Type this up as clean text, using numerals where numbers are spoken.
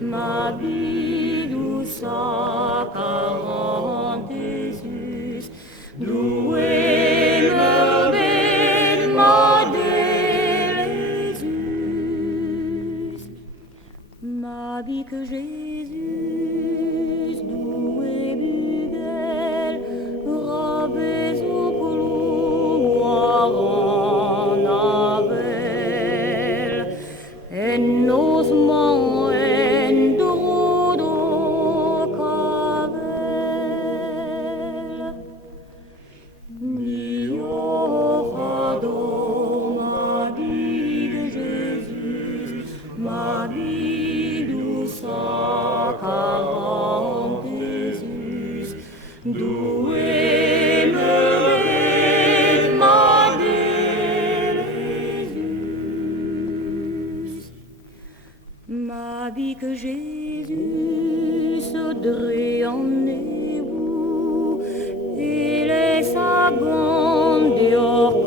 ma vie douce à 40 Jésus, doué me Jésus, ma vie que Jésus, doué bugel, rabais au couloir en avel, et n'osement en drodo cavel. Mio fado, ma vie de Jésus, ma vie douce à 40 Jésus, doué me Jésus, ma vie que Jésus se drée en ébout et les sagons dehors